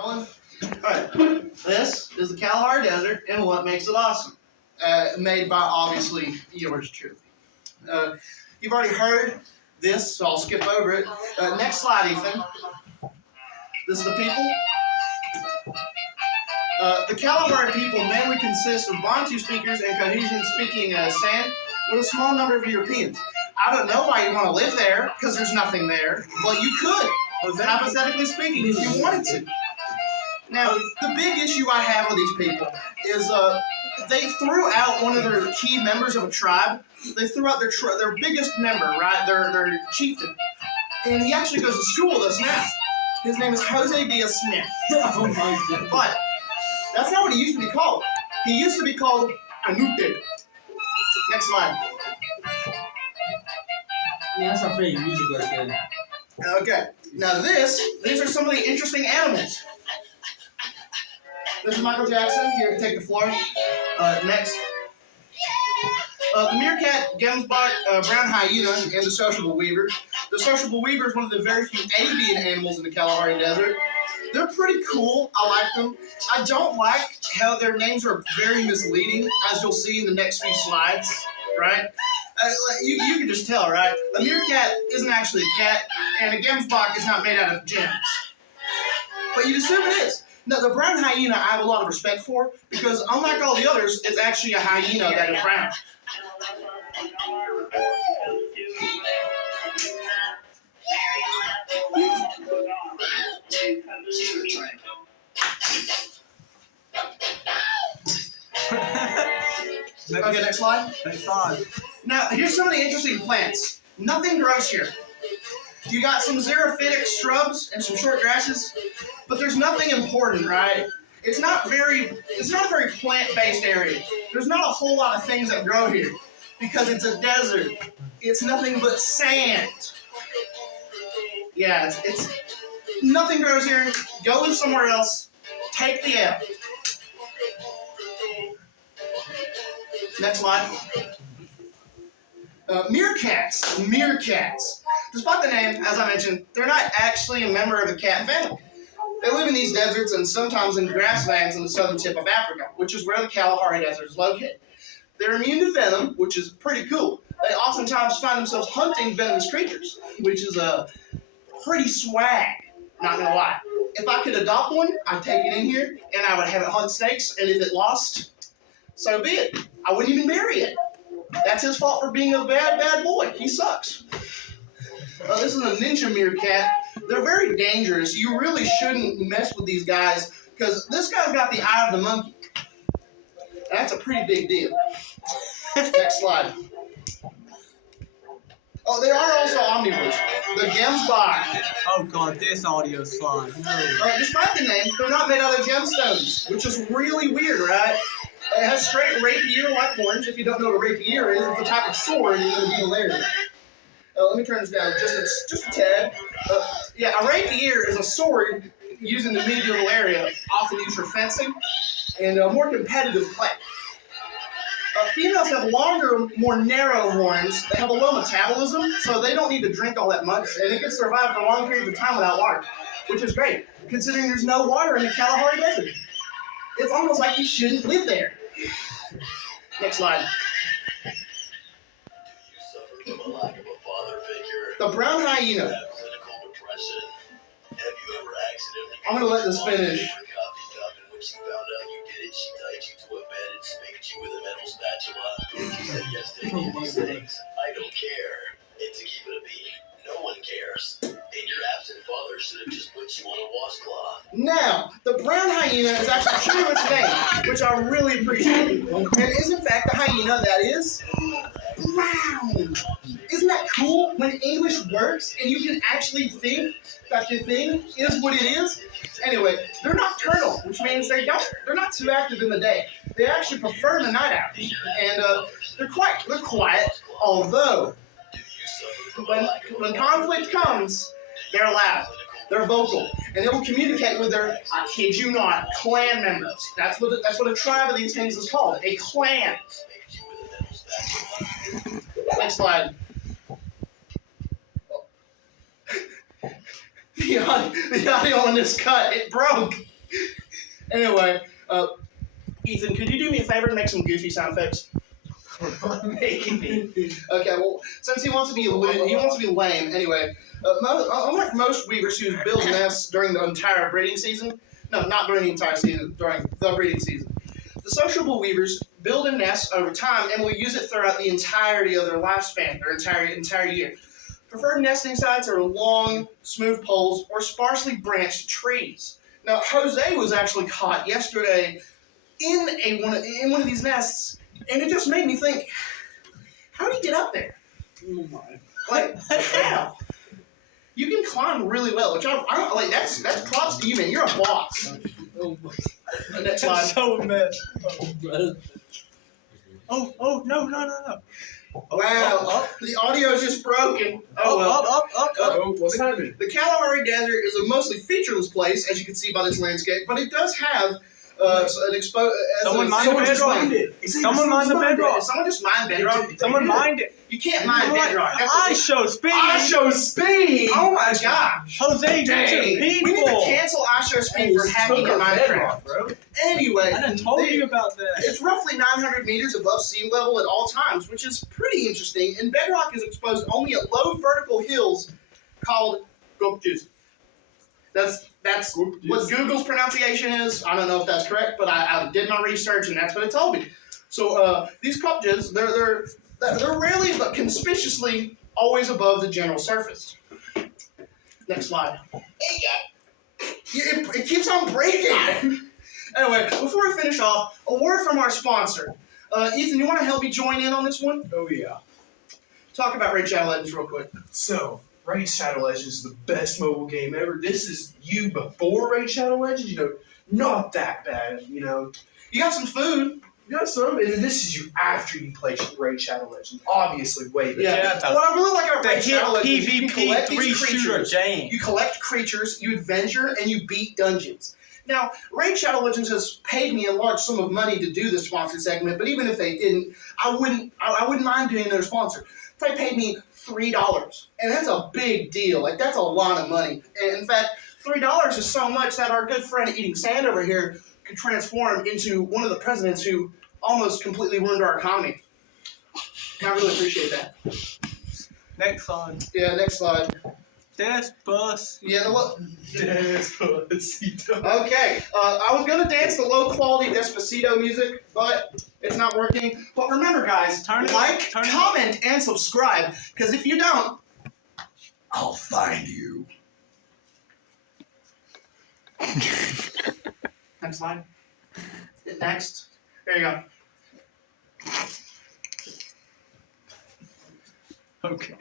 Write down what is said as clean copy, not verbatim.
Rolling? Alright, this is the Kalahari Desert and what makes it awesome. Made by, obviously, yours truly. You've already heard this, so I'll skip over it. Next slide, Ethan. This is the people. The Kalahari people mainly consist of Bantu speakers and Cohesion-speaking San, with a small number of Europeans. I don't know why you want to live there, because there's nothing there, but you could, hypothetically speaking, if you wanted to. Now, the big issue I have with these people is they threw out one of their key members of a tribe. They threw out their biggest member, right, their chieftain. And he actually goes to school with us now. His name is Jose Diaz Smith. Oh my God. But that's not what he used to be called. He used to be called Anute. Next slide. Yeah, that's not pretty music right there. Okay. Now these are some of the interesting animals. This is Michael Jackson. Here, take the floor. Next. The meerkat, gemsbok, brown hyena, and the sociable weaver. The sociable weaver is one of the very few avian animals in the Kalahari Desert. They're pretty cool. I like them. I don't like how their names are very misleading, as you'll see in the next few slides, right? You can just tell, right? A meerkat isn't actually a cat, and a gemsbok is not made out of gems. But you'd assume it is. Now, the brown hyena I have a lot of respect for, because unlike all the others, it's actually a hyena that is brown. Okay, next slide. Next slide. Now, here's some of the interesting plants. Nothing grows here. You got some xerophytic shrubs and some short grasses, but there's nothing important, right? It's not a very plant-based area. There's not a whole lot of things that grow here because it's a desert. It's nothing but sand. Yeah, it's nothing grows here. Go live somewhere else. Take the L. Next slide. Meerkats. Meerkats. Despite the name, as I mentioned, they're not actually a member of the cat family. They live in these deserts and sometimes in grasslands in the southern tip of Africa, which is where the Kalahari Desert is located. They're immune to venom, which is pretty cool. They oftentimes find themselves hunting venomous creatures, which is a pretty swag, not gonna lie. If I could adopt one, I'd take it in here and I would have it hunt snakes, and if it lost, so be it. I wouldn't even bury it. That's his fault for being a bad boy. He sucks. This is a ninja meerkat. They're very dangerous. You really shouldn't mess with these guys because this guy's got the eye of the monkey. That's a pretty big deal. Next slide. Oh, they are also omnivores. The gemsbok. Oh God, this audio slide. Despite the name, they're not made out of gemstones, which is really weird, right? It has straight rapier-like horns. If you don't know what a rapier is, it's a type of sword in the medieval area. Let me turn this down just a tad. Yeah, a rapier is a sword used in the medieval area, often used for fencing, and a more competitive play. Females have longer, more narrow horns. They have a low metabolism, so they don't need to drink all that much, and it can survive for long periods of time without water, which is great, considering there's no water in the Kalahari Desert. It's almost like you shouldn't live there. Next slide. The brown hyena. I'm going to let this finish. I don't care. And to keep it a bean, no one cares. And your absent father should have just put you on a washcloth. Now, the brown hyena is actually true to its name, which I really appreciate. And is in fact the hyena that is brown. Isn't that cool when English works and you can actually think that your thing is what it is? Anyway, they're nocturnal, which means they're not too active in the day. They actually prefer the night out, and they're quiet. Although when conflict comes, they're loud, they're vocal, and they will communicate with their, I kid you not, clan members. That's what a tribe of these things is called, a clan. Next slide. the audio on this cut, it broke. Anyway, Ethan, could you do me a favor and make some goofy sound effects? Making me. Okay, well, since he wants to be lame. Anyway, unlike most weavers who build nests during the entire breeding season, no, not during the entire season, during the breeding season, the sociable weavers build a nest over time and will use it throughout the entirety of their lifespan, their entire year. Preferred nesting sites are long, smooth poles or sparsely branched trees. Now, Jose was actually caught yesterday in one of these nests, and it just made me think, how did he get up there? Oh my. Like, how? You can climb really well, which I don't like. That's props to you, man. You're a boss. Oh my. Next slide. So messed up. Oh, no. Wow, the audio is just broken. Oh well. Up. Oh, what's happening? The Kalahari Desert is a mostly featureless place, as you can see by this landscape, but it does have an exposed. Someone mind the bedrock. Someone mind the bedrock. Someone just mine bedrock. Someone mind it. You can't mine bedrock. I show speed. I show speed! Oh my gosh. Jose, Dang. get your We need to people. cancel I Show Speed for hacking in Minecraft. bro. Anyway, I done told you about that. it's roughly 900 meters above sea level at all times, which is pretty interesting, and bedrock is exposed only at low vertical hills called gopjes. That's what Google's pronunciation is. I don't know if that's correct, but I did my research, and that's what it told me. So these gopjes, they're rarely but conspicuously always above the general surface. Next slide. It keeps on breaking. Anyway, before we finish off, a word from our sponsor. Ethan, you want to help me join in on this one? Oh, yeah. Talk about Raid Shadow Legends real quick. So, Raid Shadow Legends is the best mobile game ever. This is you before Raid Shadow Legends, not that bad, You got some food. You got some, and then this is you after you play Raid Shadow Legends. Obviously, way better. Yeah, What I really like about the Raid hit Shadow Legends is you can collect PvP these 3-shooter creatures. game. You collect creatures, you adventure, and you beat dungeons. Now, Raid Shadow Legends has paid me a large sum of money to do this sponsored segment, but even if they didn't, I wouldn't mind being their sponsor. They paid me $3, and that's a big deal. Like, that's a lot of money. And in fact, $3 is so much that our good friend Eating Sand over here could transform into one of the presidents who almost completely ruined our economy. And I really appreciate that. Next slide. Yeah, next slide. This bus. Yeah, the low. Despacito. Okay, I was gonna dance the low quality Despacito music, but it's not working. But remember, guys, Turn it- like, turn it- comment, and subscribe. Because if you don't, I'll find you. next slide. Next. There you go. Okay.